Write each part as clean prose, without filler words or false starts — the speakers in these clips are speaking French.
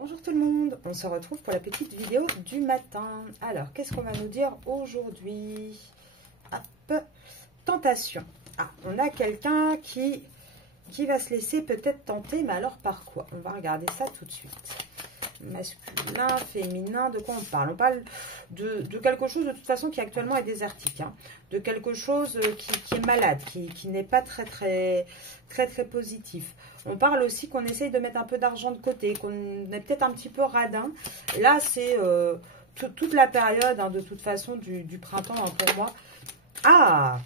Bonjour tout le monde, on se retrouve pour la petite vidéo du matin. Alors, qu'est-ce qu'on va nous dire aujourd'hui? Hop, tentation. Ah, on a quelqu'un qui va se laisser peut-être tenter, mais alors par quoi? On va regarder ça tout de suite. Masculin, féminin, de quoi on parle? On parle de quelque chose de toute façon qui actuellement est désertique, hein. De quelque chose qui est malade, qui n'est pas très positif. On parle aussi qu'on essaye de mettre un peu d'argent de côté, qu'on est peut-être un petit peu radin. Là, c'est toute la période, hein, de toute façon, du printemps, hein, pour moi. Ah!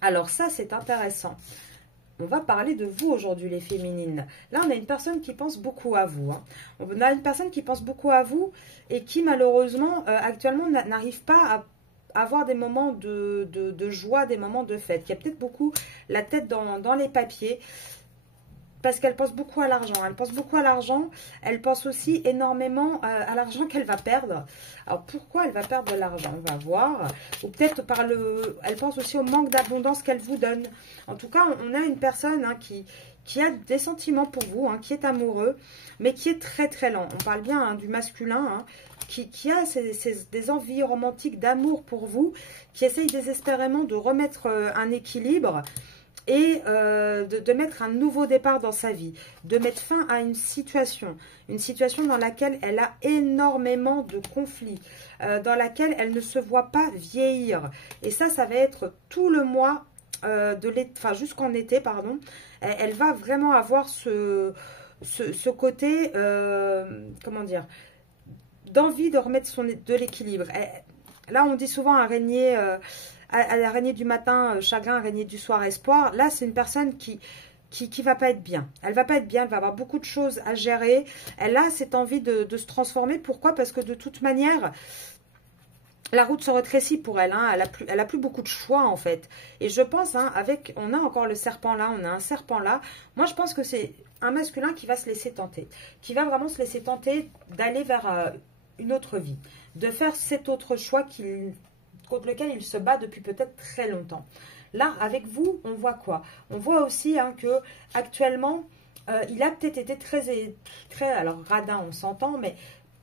Alors ça, c'est intéressant. On va parler de vous aujourd'hui, les féminines. Là, on a une personne qui pense beaucoup à vous, hein. On a une personne qui pense beaucoup à vous et qui, malheureusement, actuellement, n'arrive pas à avoir des moments de joie, des moments de fête. Il y a peut-être beaucoup la tête dans les papiers parce qu'elle pense beaucoup à l'argent. Elle pense beaucoup à l'argent. Elle pense aussi énormément à l'argent qu'elle va perdre. Alors, pourquoi elle va perdre de l'argent? On va voir. Ou peut-être elle pense aussi au manque d'abondance qu'elle vous donne. En tout cas, on a une personne, hein, qui a des sentiments pour vous, hein, qui est amoureux, mais qui est très lent. On parle bien, hein, du masculin, hein, qui a des envies romantiques d'amour pour vous, qui essaye désespérément de remettre un équilibre et de mettre un nouveau départ dans sa vie, de mettre fin à une situation dans laquelle elle a énormément de conflits, dans laquelle elle ne se voit pas vieillir. Et ça va être tout le mois jusqu'en été, pardon. Elle va vraiment avoir ce côté, comment dire, d'envie de remettre de l'équilibre. Là, on dit souvent araignée, à l'araignée du matin, chagrin, araignée du soir, espoir. Là, c'est une personne qui va pas être bien. Elle va pas être bien, elle va avoir beaucoup de choses à gérer. Elle a cette envie de se transformer. Pourquoi? Parce que de toute manière, la route se rétrécit pour elle, hein. Elle a plus beaucoup de choix, en fait. Et je pense, hein, on a encore le serpent là, on a un serpent là. Moi, je pense que c'est un masculin qui va se laisser tenter. Qui va vraiment se laisser tenter d'aller vers une autre vie. De faire cet autre choix contre lequel il se bat depuis peut-être très longtemps. Là, avec vous, on voit quoi? On voit aussi, hein, que actuellement, il a peut-être été très, alors radin, on s'entend, mais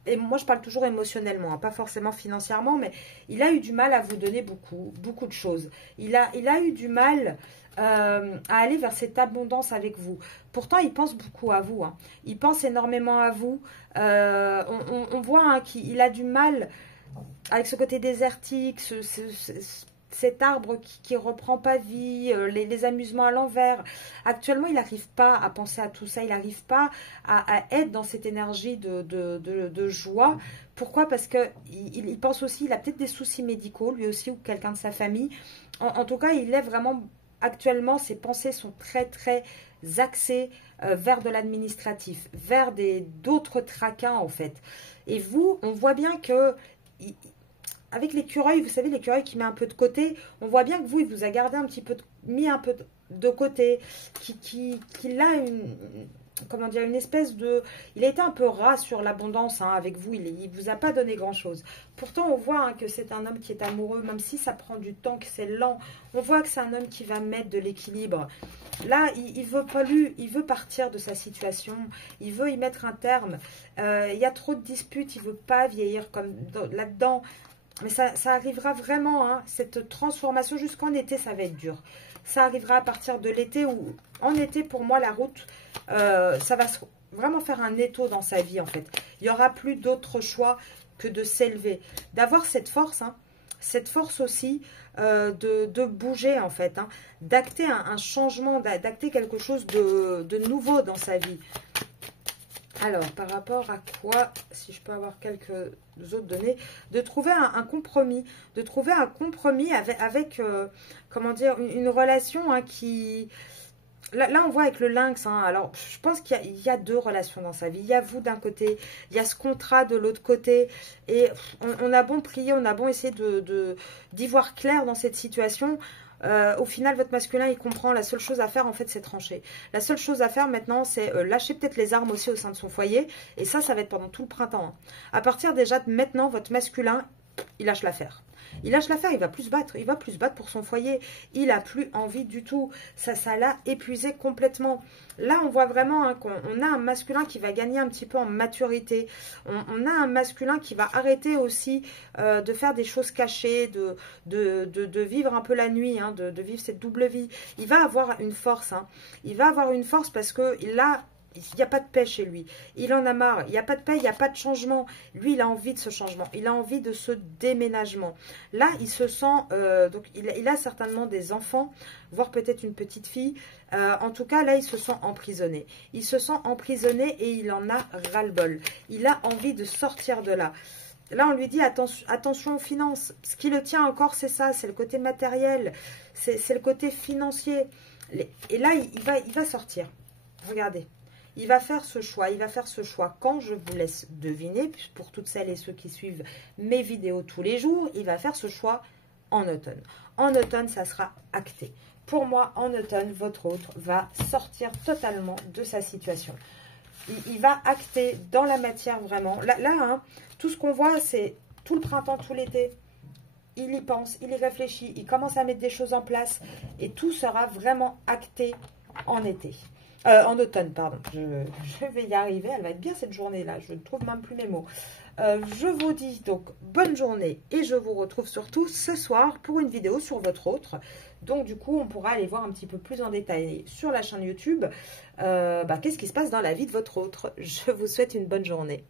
et moi je parle toujours émotionnellement, hein, pas forcément financièrement, mais il a eu du mal à vous donner beaucoup de choses. Il a eu du mal à aller vers cette abondance avec vous. Pourtant, il pense beaucoup à vous, hein. Il pense énormément à vous. On voit, hein, qu'il a du mal avec ce côté désertique, cet arbre qui reprend pas vie, les amusements à l'envers. Actuellement, il n'arrive pas à penser à tout ça, il n'arrive pas à être dans cette énergie de joie. Pourquoi? Parce qu'il pense aussi, il a peut-être des soucis médicaux, lui aussi, ou quelqu'un de sa famille. En tout cas, il est vraiment, actuellement, ses pensées sont très axées vers de l'administratif, vers d'autres tracas, en fait. Et vous, on voit bien que avec l'écureuil, vous savez, l'écureuil qui met un peu de côté, on voit bien que vous, il vous a gardé un petit peu, mis un peu de côté, qu'il a comment dire, une espèce de... Il a été un peu ras sur l'abondance, hein, avec vous, il vous a pas donné grand-chose. Pourtant, on voit, hein, que c'est un homme qui est amoureux, même si ça prend du temps, que c'est lent. On voit que c'est un homme qui va mettre de l'équilibre. Là, il veut partir de sa situation, il veut y mettre un terme. Il y a trop de disputes, il veut pas vieillir comme là-dedans. Mais ça arrivera vraiment, hein, cette transformation jusqu'en été, ça va être dur. Ça arrivera à partir de l'été où, en été, pour moi, la route, ça va vraiment faire un étau dans sa vie, en fait. Il n'y aura plus d'autre choix que de s'élever. D'avoir cette force, hein, cette force aussi de bouger, en fait, hein, d'acter un changement, d'acter quelque chose de nouveau dans sa vie. Alors, par rapport à quoi, si je peux avoir quelques autres données, de trouver un compromis, avec comment dire, une relation, hein, qui... Là, on voit avec le lynx, hein, alors je pense qu'il y a deux relations dans sa vie. Il y a vous d'un côté, il y a ce contrat de l'autre côté. Et on a bon prier, on a bon essayer d'y voir clair dans cette situation. Au final, votre masculin, il comprend, la seule chose à faire, en fait, c'est trancher. La seule chose à faire maintenant, c'est lâcher peut-être les armes aussi au sein de son foyer. Et ça va être pendant tout le printemps, hein. À partir déjà de maintenant, votre masculin, il lâche l'affaire. Il lâche l'affaire, il va plus se battre. Il va plus se battre pour son foyer. Il n'a plus envie du tout. Ça l'a épuisé complètement. Là, on voit vraiment hein, qu'on a un masculin qui va gagner un petit peu en maturité. On a un masculin qui va arrêter aussi de faire des choses cachées, de vivre un peu la nuit, hein, de vivre cette double vie. Il va avoir une force. Hein. Il va avoir une force parce qu'il a... Il n'y a pas de paix chez lui. Il en a marre. Il n'y a pas de paix, il n'y a pas de changement. Lui, il a envie de ce changement. Il a envie de ce déménagement. Là, il se sent... donc, il a certainement des enfants, voire peut-être une petite fille. En tout cas, là, il se sent emprisonné. Il se sent emprisonné et il en a ras-le-bol. Il a envie de sortir de là. Là, on lui dit attention aux finances. Ce qui le tient encore, c'est ça. C'est le côté matériel. C'est le côté financier. Et là, il va sortir. Regardez. Il va faire ce choix, quand je vous laisse deviner, pour toutes celles et ceux qui suivent mes vidéos tous les jours, il va faire ce choix en automne. En automne, ça sera acté. Pour moi, en automne, votre autre va sortir totalement de sa situation. Il va acter dans la matière vraiment. Là hein, tout ce qu'on voit, c'est tout le printemps, tout l'été. Il y pense, il y réfléchit, il commence à mettre des choses en place et tout sera vraiment acté en été. En automne, pardon. Je vais y arriver. Elle va être bien cette journée-là. Je ne trouve même plus mes mots. Je vous dis donc bonne journée et je vous retrouve surtout ce soir pour une vidéo sur votre autre. Donc du coup, on pourra aller voir un petit peu plus en détail sur la chaîne YouTube qu'est-ce qui se passe dans la vie de votre autre. Je vous souhaite une bonne journée.